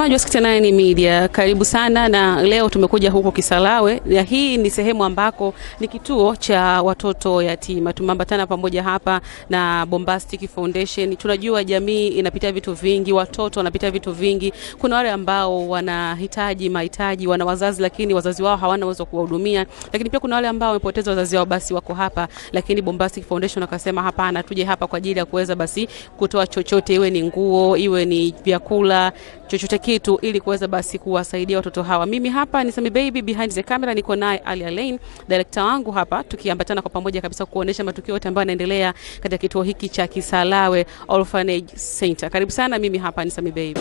Mtazamaji wa 69 Media, karibu sana, na leo tumekuja huko Kisarawe. Na hii ni sehemu ambako ni kituo cha watoto yatima. Tumeambatana pamoja hapa na Bombastic Foundation. Tunajua jamii inapitia vitu vingi, watoto wanapitia vitu vingi. Kuna wale ambao wanahitaji mahitaji, wana wazazi lakini wazazi wao hawana uwezo kuwahudumia. Lakini pia kuna wale ambao wamepoteza wazazi wao, basi wako hapa, lakini Bombastic Foundation akasema hapana, tuje hapa kwa ajili ya kuweza basi kutoa chochote, iwe ni nguo, iwe ni vyakula, chochote kitu ili kuweza basi kuwasaidia watoto hawa. Mimi hapa ni Sami Baby, behind the camera niko naye Ali Alain, director wangu hapa, tukiambatana kwa pamoja kabisa kuonesha matukio yote ambayo yanaendelea katika kituo hiki cha Kisarawe Orphanage Center. Karibu sana, mimi hapa ni Sami Baby.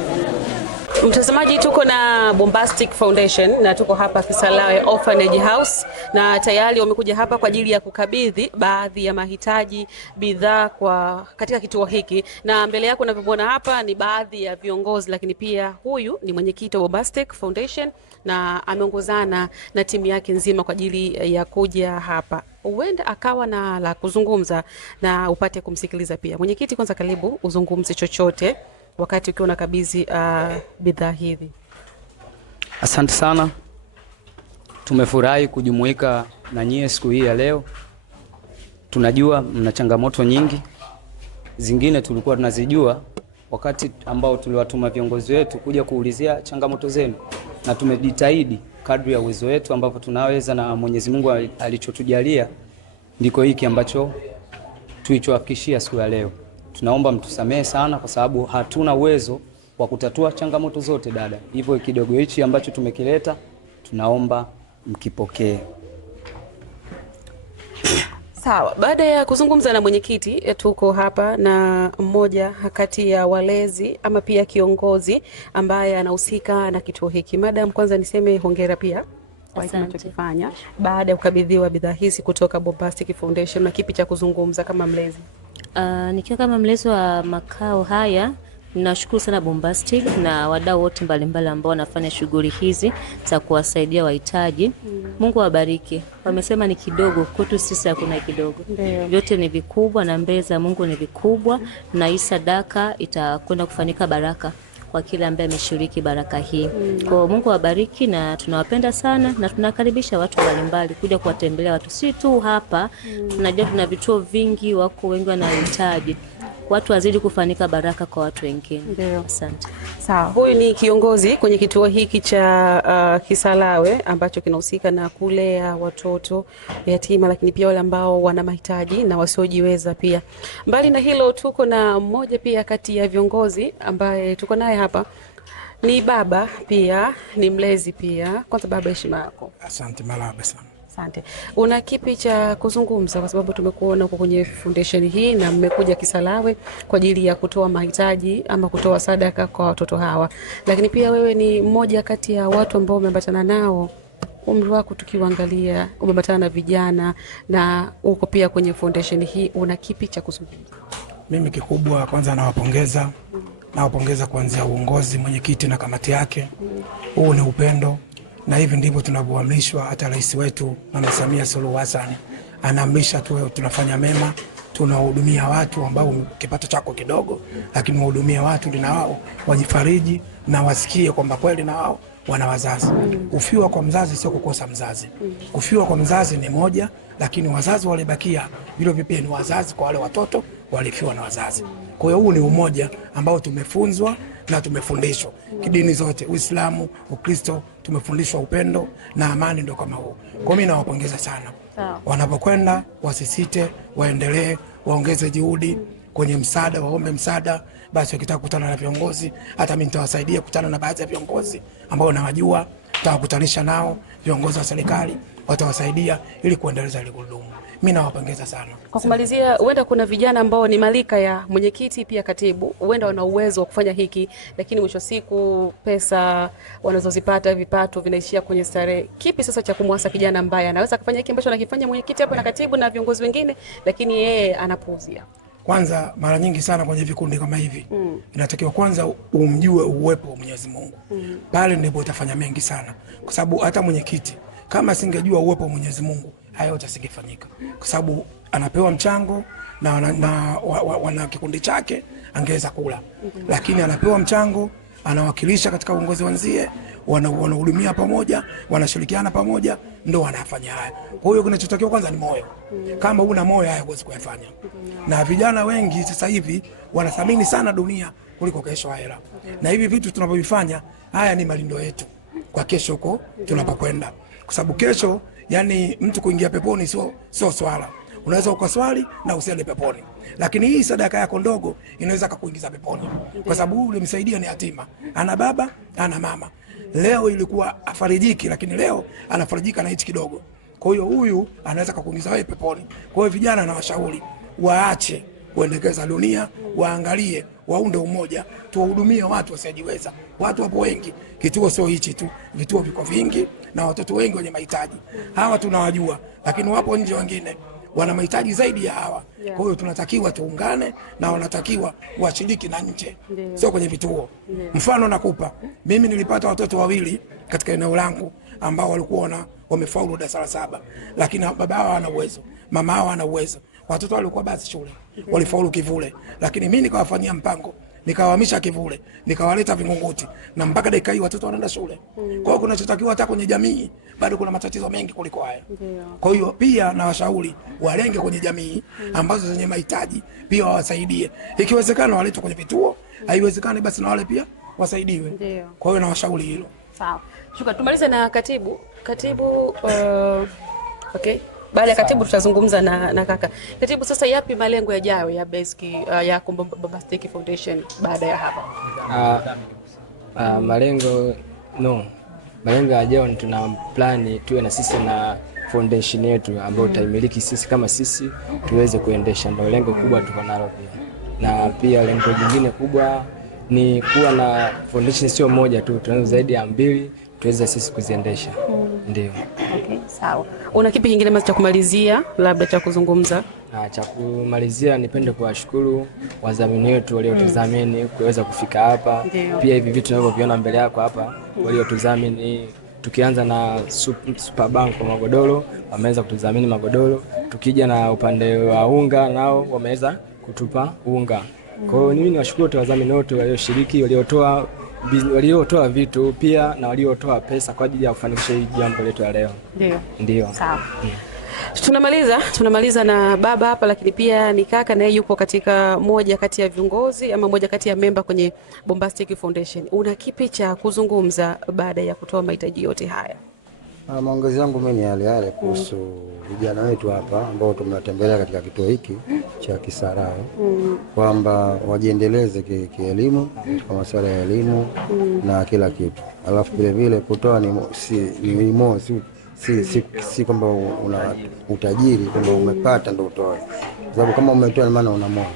Mtazamaji, tuko na Bombastic Foundation na tuko hapa Kisarawe Orphanage House, na tayari wamekuja hapa kwa ajili ya kukabidhi baadhi ya mahitaji, bidhaa kwa katika kituo hiki. Na mbele yako unavyoona hapa ni baadhi ya viongozi, lakini pia huyu ni mwenyekiti wa Bombastic Foundation na ameongozana na timu yake nzima kwa ajili ya kuja hapa. Huenda akawa na la kuzungumza na upate kumsikiliza pia. Mwenyekiti, kwanza karibu uzungumze chochote wakati ukiwa unakabidhi bidhaa hivi. Asante sana. Tumefurahi kujumuika na nyie siku hii ya leo. Tunajua mna changamoto nyingi. Zingine tulikuwa tunazijua wakati ambao tuliwatuma viongozi wetu kuja kuulizia changamoto zenu, na tumejitahidi kadri ya uwezo wetu ambavyo tunaweza, na Mwenyezi Mungu alichotujalia ndiko hiki ambacho tulichowafikishia siku ya leo. Tunaomba mtusamehe sana kwa sababu hatuna uwezo wa kutatua changamoto zote dada. Hivyo kidogo hichi ambacho tumekileta tunaomba mkipokee. Sawa, baada ya kuzungumza na mwenyekiti, tuko hapa na mmoja kati ya walezi ama pia kiongozi ambaye anahusika na kituo hiki. Madam, kwanza niseme hongera pia kwa kinachokifanya baada ya kukabidhiwa bidhaa hizi kutoka Bombastic Foundation. Na kipi cha kuzungumza kama mlezi? Nikiwa kama mlezi wa makao haya, ninashukuru sana Bombastic na wadau wote mbalimbali ambao wanafanya shughuli hizi za kuwasaidia wahitaji. Mungu awabariki. Wamesema ni kidogo, kwetu sisi hakuna kidogo. Vyote ni vikubwa na mbele za Mungu ni vikubwa, na hii sadaka itakwenda kufanyika baraka kwa kila ambaye ameshiriki baraka hii. Kwa Mungu awabariki, na tunawapenda sana na tunakaribisha watu mbalimbali kuja kuwatembelea watu, si tu hapa. Tunajua tuna vituo vingi, wako wengi wanahitaji. Watu wazidi kufanika baraka kwa watu wengine. Asante. Sawa, huyu ni kiongozi kwenye kituo hiki cha Kisarawe ambacho kinahusika na kulea watoto yatima, lakini pia wale ambao wana mahitaji na wasiojiweza pia. Mbali na hilo, tuko na mmoja pia kati ya viongozi ambaye tuko naye hapa. Ni baba pia, ni mlezi pia. Kwanza baba, heshima yako. Asante, malaba sana. Asante. Una kipi cha kuzungumza, kwa sababu tumekuona huko kwenye foundation hii na mmekuja Kisarawe kwa ajili ya kutoa mahitaji ama kutoa sadaka kwa watoto hawa, lakini pia wewe ni mmoja kati ya watu ambao umeambatana nao. Umri wako tukiangalia umeambatana na vijana na uko pia kwenye foundation hii, una kipi cha kuzungumza? Mimi kikubwa kwanza nawapongeza kuanzia uongozi, mwenyekiti na kamati yake. Huu ni upendo, na hivi ndivyo tunavyoamrishwa. Hata rais wetu Mama Samia Suluhu Hassan anaamrisha tu tunafanya mema, tunahudumia watu ambao kipato chako kidogo, lakini wahudumia watu na wao wajifariji na wasikie kwamba kweli na wao wana wazazi. Kufiwa kwa mzazi sio kukosa mzazi. Kufiwa kwa mzazi ni moja, lakini wazazi walibakia vile pia ni wazazi kwa wale watoto walifiwa na wazazi. Kwa hiyo huu ni umoja ambao tumefunzwa na tumefundishwa kidini zote, Uislamu, Ukristo, tumefundishwa upendo na amani, ndio kama huu. Kwa mimi nawapongeza sana. Wanapokwenda wasisite, waendelee, waongeze juhudi kwenye msaada, waombe msaada. Basi wakitaka kukutana na viongozi, hata mimi nitawasaidia kukutana na baadhi ya viongozi ambao nawajua, nitawakutanisha nao viongozi wa serikali, watawasaidia ili kuendeleza ile gurudumu. Mimi nawapongeza sana. Kwa kumalizia, huenda kuna vijana ambao ni malika ya mwenyekiti pia katibu, huenda wana uwezo wa kufanya hiki, lakini mwisho siku pesa wanazozipata, vipato vinaishia kwenye starehe. Kipi sasa cha kumwasa kijana ambaye anaweza kufanya hiki ambacho anakifanya mwenyekiti hapo na katibu na viongozi wengine, lakini yeye anapuuzia? Kwanza, mara nyingi sana kwenye vikundi kama hivi inatakiwa kwanza umjue uwepo wa Mwenyezi Mungu. Pale ndipo utafanya mengi sana, kwa sababu hata mwenyekiti kama singejua uwepo wa Mwenyezi Mungu, hayo yasingefanyika, kwa sababu anapewa mchango na wana kikundi chake angeweza kula, lakini anapewa mchango anawakilisha katika uongozi wenzie, wanahudumia pamoja, wanashirikiana pamoja, ndio wanafanya haya. Kwa hiyo kinachotakiwa kwanza ni moyo. Kama una moyo haya huwezi kuyafanya. Na vijana wengi sasa hivi wanathamini sana dunia kuliko kesho hela. Na hivi vitu tunavyofanya haya ni malindo yetu kwa kesho huko tunapokwenda. Kwa sababu kesho, yani mtu kuingia peponi sio swala. Unaweza ukaswali na usiende peponi. Lakini hii sadaka yako ndogo inaweza kukuingiza peponi. Kwa sababu ulimsaidia ni yatima. Ana baba, ana mama. Leo ilikuwa afarijiki, lakini leo anafarijika na hichi kidogo. Kwa hiyo huyu anaweza kukuingiza wewe peponi. Kwa hiyo vijana na washauri waache kuendekeza dunia, waangalie, waunde umoja, tuwahudumie watu wasiojiweza. Watu wapo wengi, kituo sio hichi tu, vituo viko vingi na watoto wengi wenye mahitaji. Hawa tunawajua, lakini wapo nje wengine wana mahitaji zaidi ya hawa. Kwa hiyo tunatakiwa tuungane na wanatakiwa washiriki na nje, sio kwenye vituo. Mfano nakupa, mimi nilipata watoto wawili katika eneo langu ambao walikuwa wamefaulu darasa la 7, lakini baba wao hana uwezo, mama wao hana uwezo. Watoto walikuwa basi shule, walifaulu Kivule, lakini mimi nikawafanyia mpango, nikawahamisha Kivule, nikawaleta Vingunguti, na mpaka dakika hii watoto wanaenda shule. Kwa hiyo kunachotakiwa hata kwenye jamii bado kuna matatizo mengi kuliko haya. Kwa hiyo pia na washauri walenge kwenye jamii ambazo zenye mahitaji, pia wawasaidie. Ikiwezekana waletwe kwenye vituo, haiwezekani basi na wale pia wasaidiwe. Kwa hiyo na washauri hilo. Sawa. Shukrani. Tumalize na katibu. Okay. Baada ya katibu tutazungumza na kaka. Katibu, sasa yapi malengo yajayo ya Basic ya Bombastic Foundation baada ya hapa? Malengo yajayo tuna plani tuwe na sisi na foundation yetu ambayo tutaimiliki sisi kama sisi tuweze kuendesha, ndio lengo kubwa tuko nalo pia. Na pia lengo jingine kubwa ni kuwa na foundation sio moja tu, tunazo zaidi ya 2 tuweze sisi kuziendesha. Ndio. Okay, sawa. Una kipi kingine cha kumalizia, labda cha kuzungumza? Cha kumalizia nipende kuwashukuru wadhamini wetu waliotudhamini kuweza kufika hapa. Pia hivi vitu tunavyoviona mbele yako hapa waliotudhamini, tukianza na Superbank magodoro, wameweza kutudhamini magodoro. Tukija na upande wa unga, nao wameweza kutupa unga. Kwa hiyo mimi niwashukuru wadhamini wote walioshiriki, waliotoa vitu pia na waliotoa pesa kwa ajili ya kufanikisha hili jambo letu la leo. Ndio. Sawa. Tunamaliza na baba hapa, lakini pia ni kaka naye yupo katika moja kati ya viongozi ama moja kati ya memba kwenye Bombastic Foundation. Una kipi cha kuzungumza baada ya kutoa mahitaji yote haya? Maongezi yangu mimi ni yale kuhusu vijana wetu hapa ambao tumetembelea katika kituo hiki cha Kisarawe, kwamba wajiendeleze kielimu kwa masuala ya elimu na kila kitu. Alafu vile vile kutoa si kwamba una utajiri kwamba umepata ndio utoe, sababu kama umetoa maana una moyo.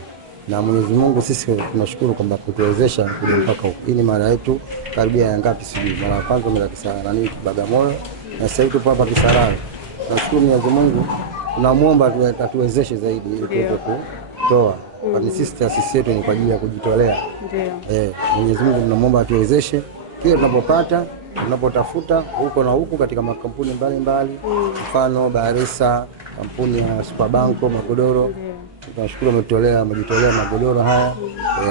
Na Mwenyezi Mungu sisi tunashukuru kwamba kutuwezesha kuja mpaka huko. Hii ni mara yetu karibia ya ngapi sijui, mara ya kwanza mara Kisarawe Bagamoyo, na sasa tupo hapa Kisarawe. Tunashukuru Mwenyezi Mungu, tunamuomba atuwezeshe zaidi ili tuweze kutoa. Kwa sisi yetu ni kwa ajili ya kujitolea. Mwenyezi Mungu tunamuomba atuwezeshe kile tunapopata, tunapotafuta huko na huko katika makampuni mbalimbali, mfano Baresa, kampuni ya Superbank magodoro. Tunashukuru amejitolea magodoro haya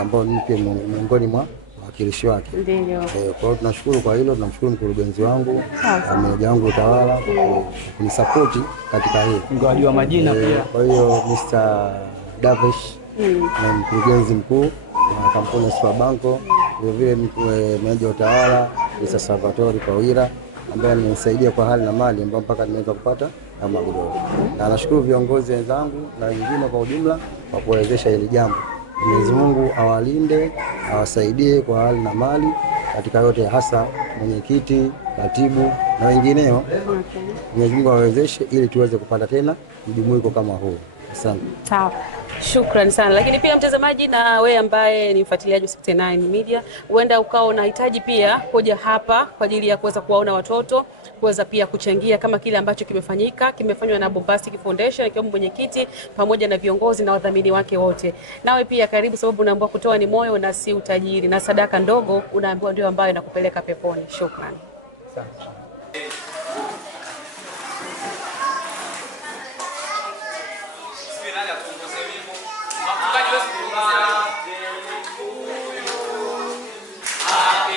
ambao ni pia miongoni mwa wakilishi wake. Kwa hiyo tunashukuru kwa hilo, tunamshukuru mkurugenzi wangu, meneja wangu utawala kunisupport katika hili. Mgawaji wa majina pia. Kwa hiyo Mr. Davish na mkurugenzi mkuu wa kampuni ya Superbank, vile meneja utawala Mr. Salvatore Kawira ambaye amenisaidia kwa hali na mali ambapo mpaka nimeweza kupata kama magodoro. Na nashukuru viongozi wenzangu na wengine kwa ujumla kwa kuwezesha hili jambo. Mwenyezi Mungu awalinde, awasaidie kwa hali na mali katika yote, hasa mwenyekiti, katibu na wengineo. Mwenyezi Mungu awezeshe ili tuweze kupata tena mjumuiko kama huu. Asante. Sawa. Shukrani sana. Lakini pia mtazamaji na wewe ambaye ni mfuatiliaji wa 69 Media, huenda ukao unahitaji pia kuja hapa kwa ajili ya kuweza kuwaona watoto, kuweza pia kuchangia kama kile ambacho kimefanywa na Bombastic Foundation, ikiwa mwenyekiti pamoja na viongozi na wadhamini wake wote. Nawe pia karibu, sababu unaambiwa kutoa ni moyo na si utajiri, na sadaka ndogo unaambiwa ndio ambayo inakupeleka peponi. Shukrani. Asante. Happy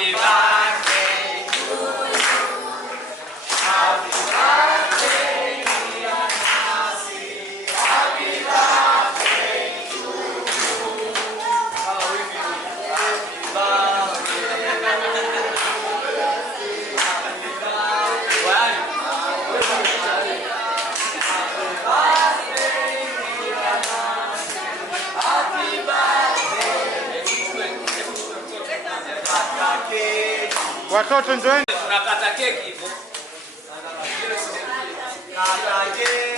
Watoto njoeni. Tunakata keki hivyo. Kata keki.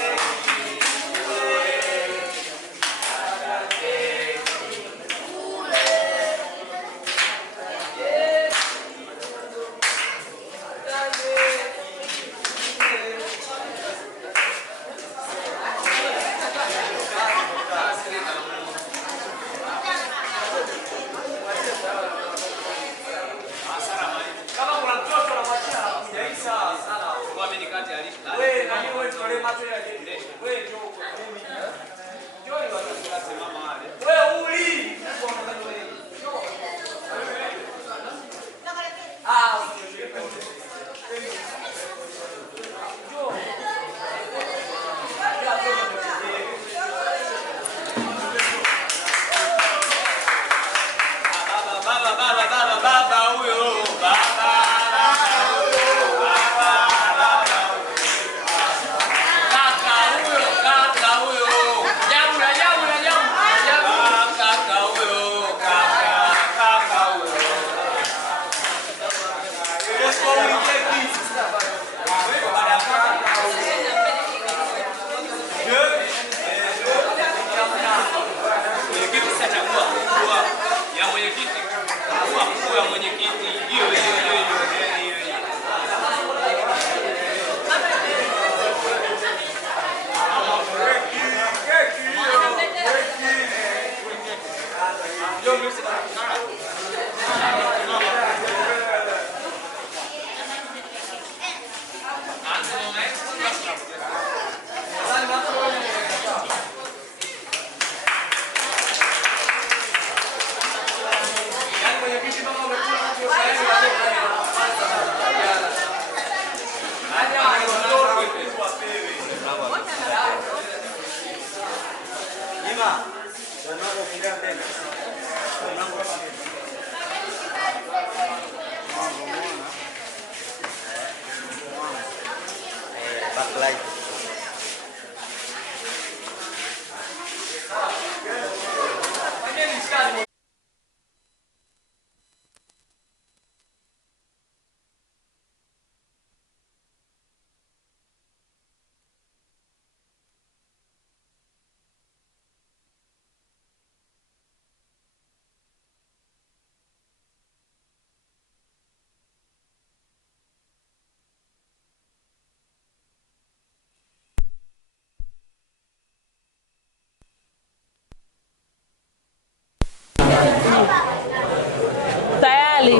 Tayari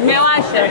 mmewasha.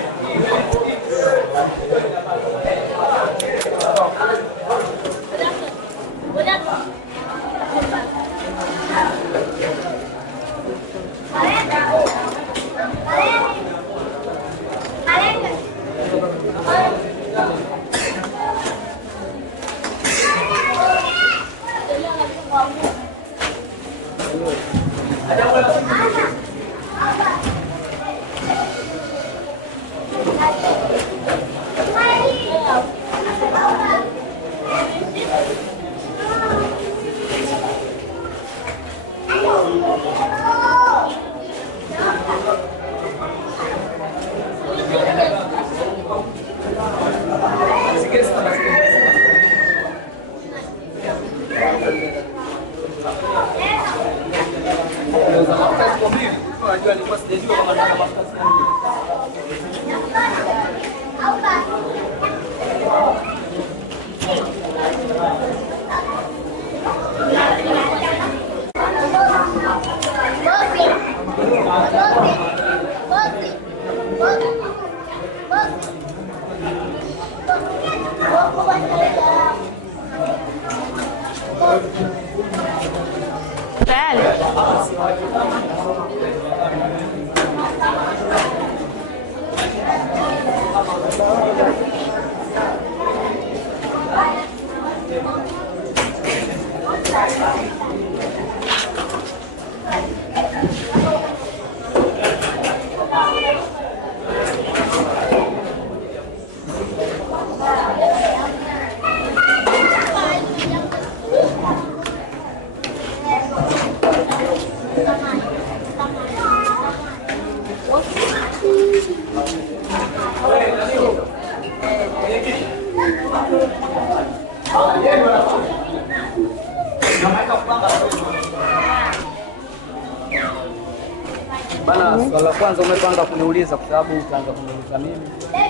kwanza umepanga kuniuliza, kwa sababu utaanza kuniuliza mimi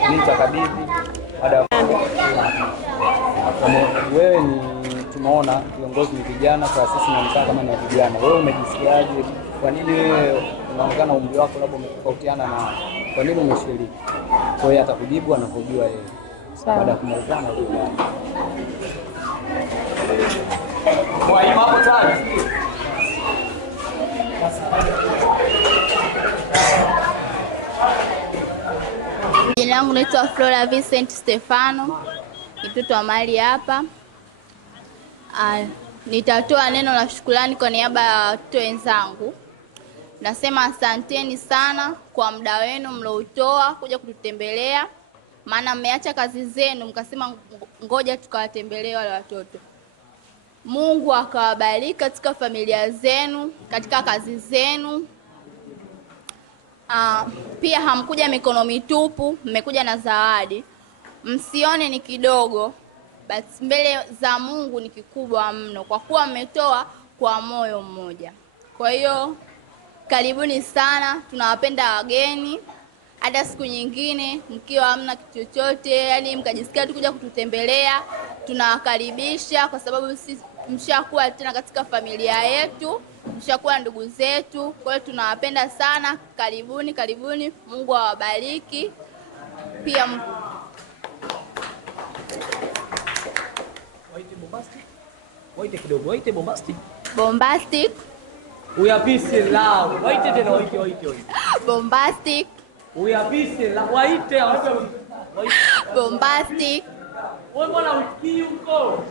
nitakabidhi baada ya kama wewe ni tumeona kiongozi ni vijana, kwa sisi na kama ni vijana, wewe umejisikiaje? Kwa nini wewe unaonekana umri wako labda umetofautiana na kwa nini umeshiriki? Kwa hiyo atakujibu anapojua yeye. Baada ya kumalizana vijana. Mwalimu hapo tayari. Jina langu naitwa Flora Vincent Stefano, ni mtoto wa mahali hapa. Nitatoa neno la shukrani kwa niaba ya watoto wenzangu. Nasema asanteni sana kwa muda wenu mloutoa kuja kututembelea, maana mmeacha kazi zenu mkasema ngoja tukawatembelee wale watoto. Mungu akawabariki katika familia zenu, katika kazi zenu. Pia hamkuja mikono mitupu, mmekuja na zawadi. Msione ni kidogo, basi mbele za Mungu ni kikubwa mno, kwa kuwa mmetoa kwa moyo mmoja. Kwa hiyo karibuni sana, tunawapenda wageni. Hata siku nyingine mkiwa hamna kitu chochote, yani mkajisikia tu kuja kututembelea, tunawakaribisha kwa sababu sisi mshakuwa tena katika familia yetu, mshakuwa ndugu zetu. Kwa hiyo tunawapenda sana, karibuni, karibuni. Mungu awabariki. Pia Waite kidogo, waite bombastic. Bombastic. We are peace and love. Waite tena, waite. Bombastic. We are peace and love. Waite. Bombastic. Wewe mbona usikii huko?